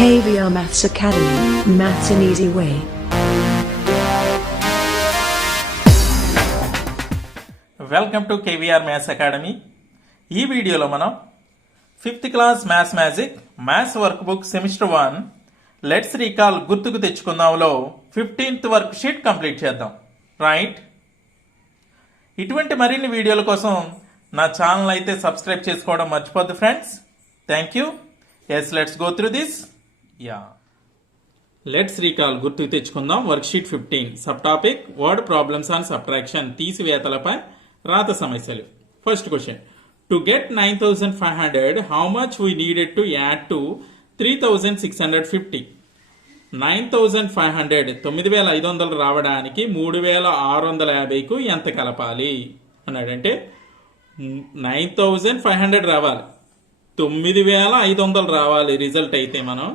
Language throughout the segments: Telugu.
KVR Maths Academy, Maths an Easy Way. Welcome to KVR maths academy. ఈ వీడియోలో మనం 5th class maths magic maths work book semester 1 let's recall గుర్తుకు తెచ్చుకుందాంలో 15th వర్క్ షీట్ కంప్లీట్ చేద్దాం. రైట్, ఇటువంటి మరిన్ని వీడియోల కోసం నా ఛానల్ అయితే సబ్స్క్రైబ్ చేసుకోవడం మర్చిపోద్దు friends. Thank you. Yes, let's go through this. Let's recall గుర్తుకు తెచ్చుకుందాం. Worksheet 15 subtopic word problems on subtraction, తీసివేతలపై రాత సమస్యలు. First question, to get 9500 how much we needed to add to 3650. 9500 9500 రావడానికి 3650కు ఎంత కలపాలి అన్నాడంటే 9500 రావాలి, 9500 రావాలి. రిజల్ట్ అయితే మనం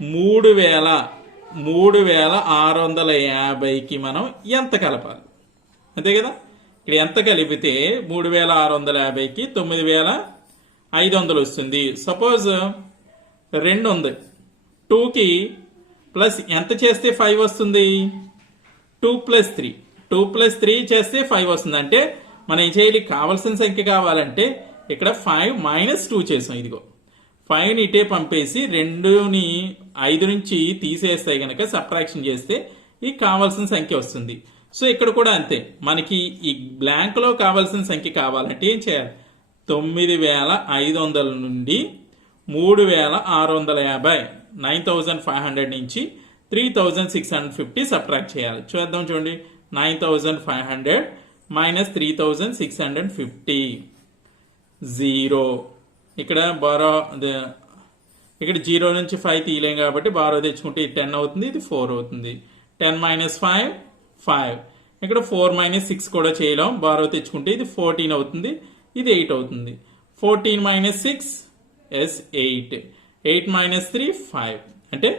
3650కి మనం ఎంత కలపాలి అంతే కదా. ఇక్కడ ఎంత కలిపితే 3650కి 9500 వస్తుంది. సపోజ్ 2 ఉంది, 2కి ప్లస్ ఎంత చేస్తే 5 వస్తుంది, 2 + 3 2 + 3 చేస్తే 5 వస్తుంది. అంటే మనం ఏం చేయాలి, కావాల్సిన సంఖ్య కావాలంటే ఇక్కడ 5 - 2 చేసాం. ఇదిగో 5ని ఇటే పంపేసి 2ని 5 నుంచి తీసేస్తే గనక సబ్ట్రాక్షన్ చేస్తే ఈ కావాల్సిన సంఖ్య వస్తుంది. సో ఇక్కడ కూడా అంతే, మనకి ఈ బ్లాంక్ లో కావాల్సిన సంఖ్య కావాలంటే ఏం చేయాలి, 9500 నుండి 3650 9500 నుంచి 3650 సబ్ట్రాక్ట్ చేయాలి. చూద్దాం, చూడండి. 9500 - 3650 0. ఇక్కడ బారో, ఇక్కడ 0 నుంచి 5 తీయలేం కాబట్టి బారో తెచ్చుకుంటే ఇది 10 అవుతుంది, ఇది 4 అవుతుంది. 10 - 5 5. ఇక్కడ 4 - 6 కూడా చేయలేం, బారో తెచ్చుకుంటే ఇది 14 అవుతుంది, ఇది 8 అవుతుంది. 14 - 6 8. 8 - 3 5. అంటే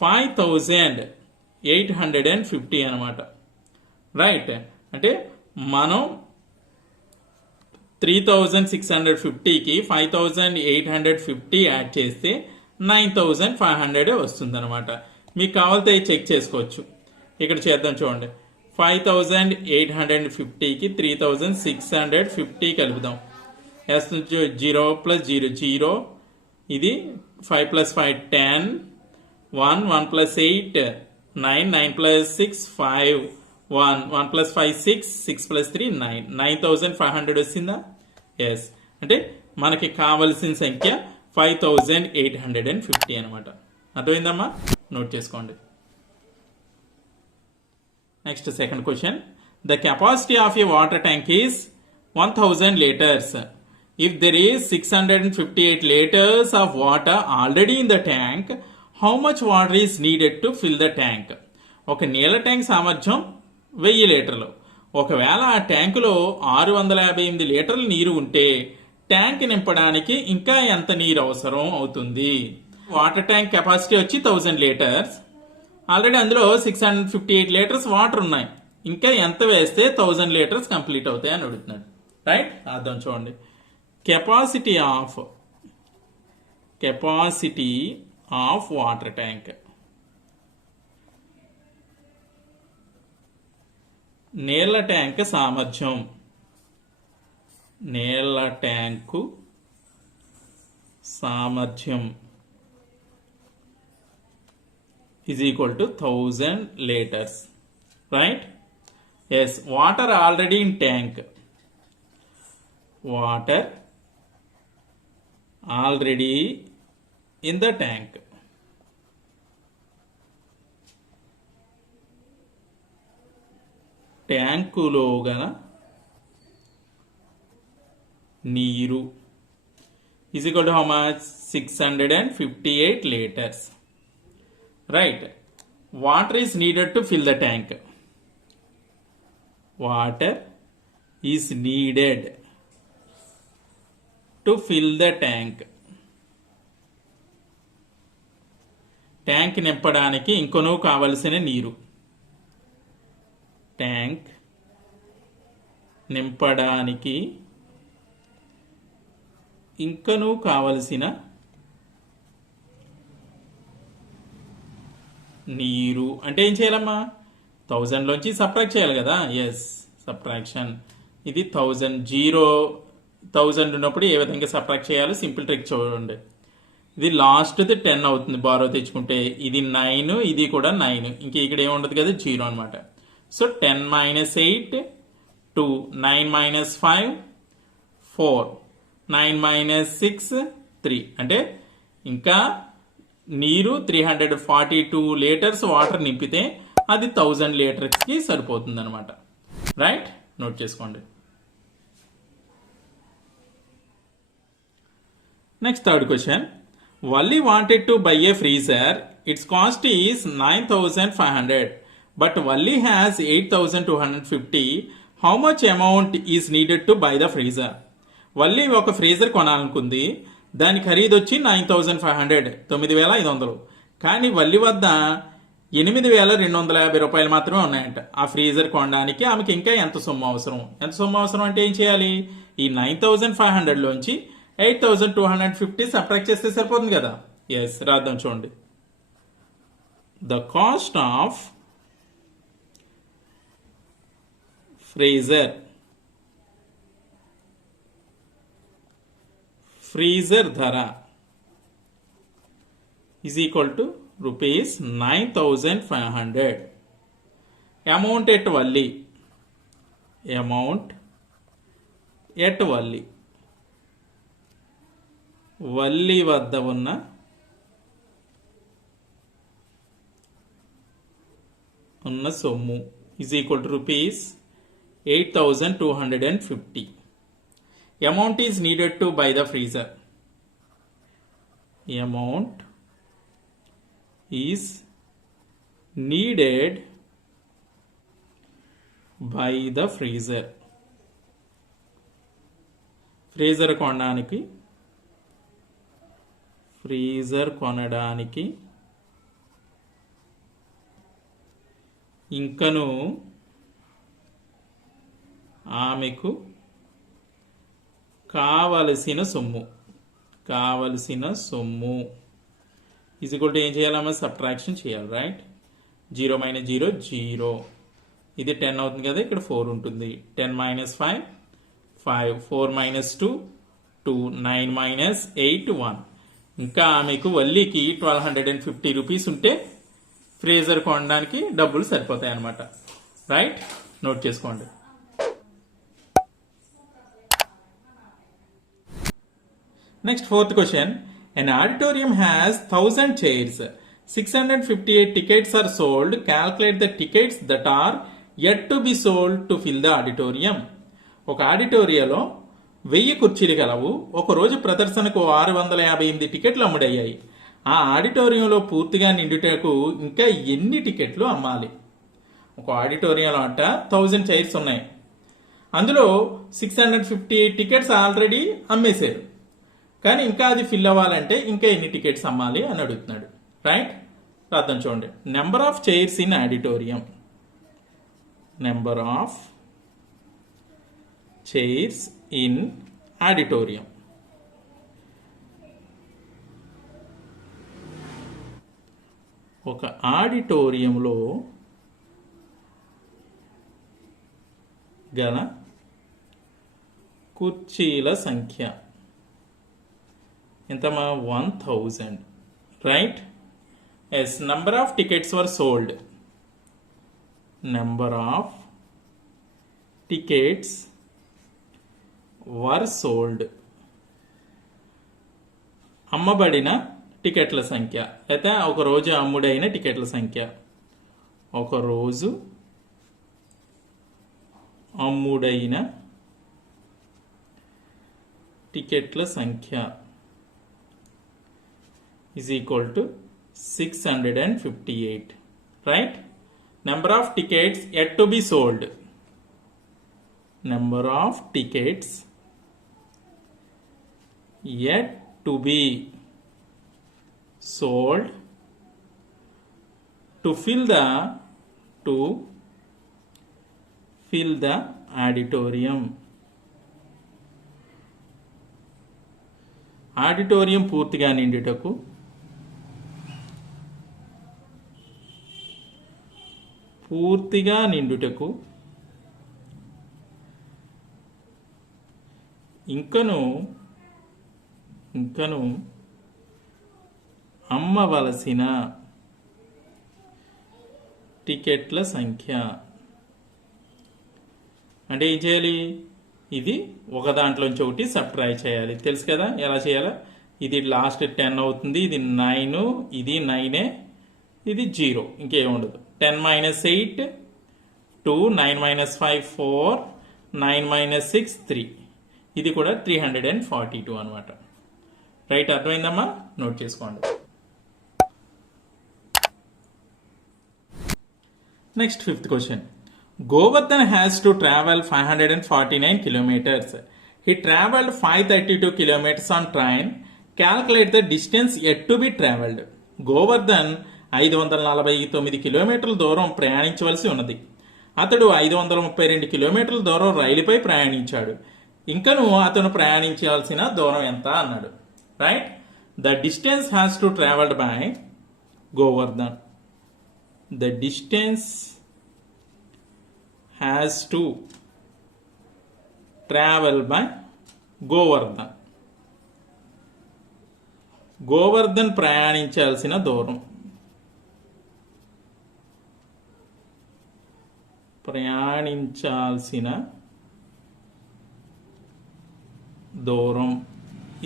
5850 అనమాట. రైట్, అంటే మనం 3650కి 5850 యాడ్ చేస్తే 9500 వస్తుంది అనమాట. మీకు కావాలితే చెక్ చేసుకోవచ్చు. ఇక్కడ చేద్దాం, చూడండి. 5850కి 3650 కలుపుదాం. 0 + 0 0. ఇది 5 + 5 10. 1 1 + 8 9 9 + 6 5 1 1 + 5 6 6 + 3 9 9500 వచ్చిందా. ఎస్, అంటే మనకి కావలసిన సంఖ్య 5850 అనమాట. అర్థమైందమ్మా, నోట్ చేసుకోండి. Next second question, the capacity of A water tank is 1000 liters. If there is 658 liters of water already in the tank, how much water is needed to fill the tank? ఒక నీళ్ళ ట్యాంక్ సామర్థ్యం 1000 లీటర్లు. ఒకవేళ ఆ ట్యాంకులో 658 లీటర్ల నీరు ఉంటే ట్యాంక్ నింపడానికి ఇంకా ఎంత నీరు అవసరం అవుతుంది. వాటర్ ట్యాంక్ కెపాసిటీ వచ్చి 1000 లీటర్స్. ఆల్రెడీ అందులో 658 లీటర్స్ వాటర్ ఉన్నాయి. ఇంకా ఎంత వేస్తే 1000 లీటర్స్ కంప్లీట్ అవుతాయి అని అడుగుతున్నాడు. రైట్, అర్థం చూడండి. కెపాసిటీ ఆఫ్ వాటర్ ట్యాంక్, నీళ్ల ట్యాంక్ సామర్థ్యం, నీళ్ల ట్యాంకు సామర్థ్యం is equal to 1000 liters. Right? Yes, water already in tank. Water already in the tank. ట్యాంకులో గల నీరు is equal to how much? 658 liters. Right. Water is needed to fill the tank. Water is needed to fill the tank. Tank నింపడానికి ఇంకొను కావలసిన నీరు. ట్యాంక్ నింపడానికి ఇంకనూ కావలసిన నీరు అంటే ఏం చేయాలమ్మా 1000 లోంచి సబ్ట్రాక్ట్ చేయాలి కదా ఎస్ సబ్ట్రాక్షన్ ఇది 1000 ఉన్నప్పుడు ఏ విధంగా సబ్ట్రాక్ట్ చేయాలో సింపుల్ ట్రిక్ చూడండి ఇది లాస్ట్ది 10 అవుతుంది బారో తెచ్చుకుంటే ఇది 9 ఇది కూడా 9 ఇంక ఇక్కడ ఏముండదు కదా 0 అనమాట సో 10 మైనస్ 8 2 9 మైనస్ 5 4 9 మైనస్ 6 3 అంటే ఇంకా నీరు 342 లీటర్స్ వాటర్ నింపితే అది 1000 లీటర్స్కి సరిపోతుంది అనమాట రైట్ నోట్ చేసుకోండి next third question Valli wanted to buy a freezer. Its cost is 9,500 but Valli has 8,250. How much amount is needed to buy the freezer? Valli ఒక ఫ్రీజర్ కొనాలనుకుంది దాని ఖరీదు వచ్చి 9,500 9,500 కానీ వల్లి వద్ద 8,250 రూపాయలు మాత్రమే ఉన్నాయంట ఆ ఫ్రీజర్ కొనడానికి ఆమెకి ఇంకా ఎంత సొమ్ము అవసరం అంటే ఏం చేయాలి ఈ 9,500 లోంచి 8,250 సబ్ట్రాక్ట్ చేస్తే సరిపోతుంది కదా ఎస్ రాద్దాం చూడండి ద కాస్ట్ ఆఫ్ ఫ్రీజర్ ధర is equal to rupees 9,500 amount at Valli Valli వద్ద ఉన్న సొమ్ము is equal to rupees 8,250 amount is needed to buy the freezer amount is needed by the freezer కొనడానికి ఇంకను ఆమెకు కావలసిన సొమ్ము ఈజ్ ఈక్వల్ టు ఏం చేయాలమ్మా సబ్ట్రాక్షన్ చేయాలి రైట్ 0 మైనస్ 0 0 ఇది 10 అవుతుంది కదా ఇక్కడ 4 ఉంటుంది 10 మైనస్ 5 5 4 మైనస్ 2 2 9 మైనస్ 8 1 ఇంకా మీకు వల్లికి 1,250 రూపీస్ ఉంటే ఫ్రీజర్ కొనడానికి డబ్బులు సరిపోతాయి అన్నమాట రైట్ నోట్ చేసుకోండి next fourth question an auditorium has 1000 chairs 658 tickets are sold calculate the tickets that are yet to be sold to fill the auditorium ఒక ఆడిటోరియంలో 1000 కుర్చీలు గలవు ఒక రోజు ప్రదర్శనకు 658 టికెట్లు అమ్ముడయ్యాయి ఆ ఆడిటోరియంలో పూర్తిగా నిండుటకు ఇంకా ఎన్ని టికెట్లు అమ్మాలి ఒక ఆడిటోరియంలో అంట 1000 చైర్స్ ఉన్నాయి అందులో 658 టికెట్స్ ఆల్రెడీ అమ్మేశారు కానీ ఇంకా అది ఫిల్ అవ్వాలంటే ఇంకా ఎన్ని టికెట్స్ అమ్మాలి అని అడుగుతున్నాడు రైట్ రాద్దాం చూడండి number of chairs in auditorium number of chairs in auditorium ఒక ఆడిటోరియంలో గల కుర్చీల సంఖ్య ఎంతమా 1000 right yes number of tickets were sold number of tickets were sold అమ్మబడిన టికెట్ల సంఖ్య అయితే ఒక రోజు అమ్ముడైన టికెట్ల సంఖ్య ఒక రోజు అమ్ముడైన టికెట్ల సంఖ్య is equal to 658 right number of tickets yet to be sold number of tickets yet to be sold to fill the auditorium auditorium పూర్తిగా నిండుటకు పూర్తిగా నిండుటకు ఇంకను అమ్మవలసిన టికెట్ల సంఖ్య. అంటే ఏం చేయాలి, ఇది ఒక దాంట్లోంచి ఒకటి సబ్ట్రాక్ట్ చేయాలి. తెలుసు కదా ఎలా చేయాలో. ఇది లాస్ట్ 10 అవుతుంది, ఇది 9, ఇది 9, ఇది 0, ఇంకేం ఉండదు. 10 - 8 2, 9 - 5 4, 9 - 6 3, ఇది కూడా 342 అనమాట. రైట్, అర్థమైందమ్మా? నోట్ చేసుకోండి. Next 5th question. Govardhan has to travel 549 kilometers. He traveled 532 kilometers on train. Calculate the distance yet to be traveled. Govardhan 549 కిలోమీటర్ల దూరం ప్రయాణించవలసి ఉన్నది. అతడు 532 కిలోమీటర్ల దూరం రైలుపై ప్రయాణించాడు. ఇంకను అతను ప్రయాణించాల్సిన దూరం ఎంత అన్నాడు. Right, the distance has to travelled by Govardhan. The distance has to travel by Govardhan. Govardhan ప్రయాణించాల్సిన దూరం.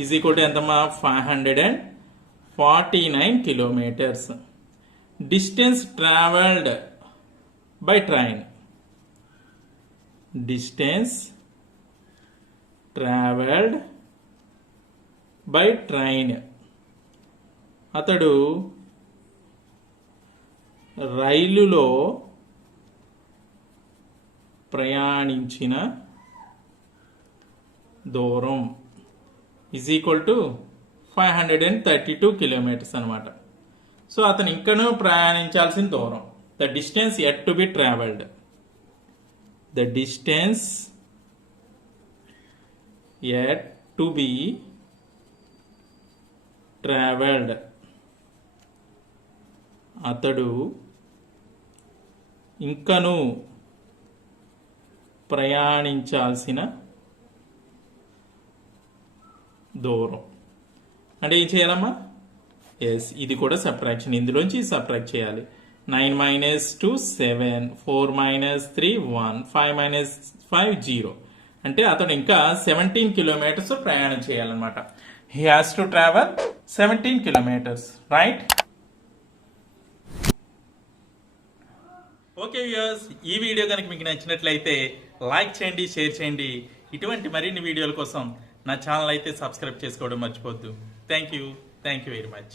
ఈజ్ ఈక్వల్ టు ఎంతమ్మా? 549 kilometres. Distance travelled by train. Distance traveled by train. అతడు రైలులో ప్రయాణించిన దూరం ఈజ్ ఈక్వల్ టు 532 కిలోమీటర్స్ అనమాట. సో అతను ఇంకనూ ప్రయాణించాల్సిన దూరం. The distance yet to be travelled. The distance yet to be traveled. అతడు ఇంకను ప్రయాణించాల్సిన దూరం. అంటే ఏం చేయాలమ్మా? ఎస్, ఇది కూడా సబ్ట్రాక్షన్. ఇందులోంచి సబ్ట్రాక్ట్ చేయాలి. 9 - 2 7, 4 - 3 1, 5 - 5 0. అంటే అతను ఇంకా 17 కిలోమీటర్స్ ప్రయాణం చేయాలన్నమాట. He has to travel 17 kilometres. Right. Okay viewers, ఈ వీడియో కనుక మీకు నచ్చినట్లయితే లైక్ చేయండి, షేర్ చేయండి. ఇటువంటి మరిన్ని వీడియోల కోసం నా ఛానల్ అయితే సబ్స్క్రైబ్ చేసుకోవడం మర్చిపోద్దు. Thank you very much.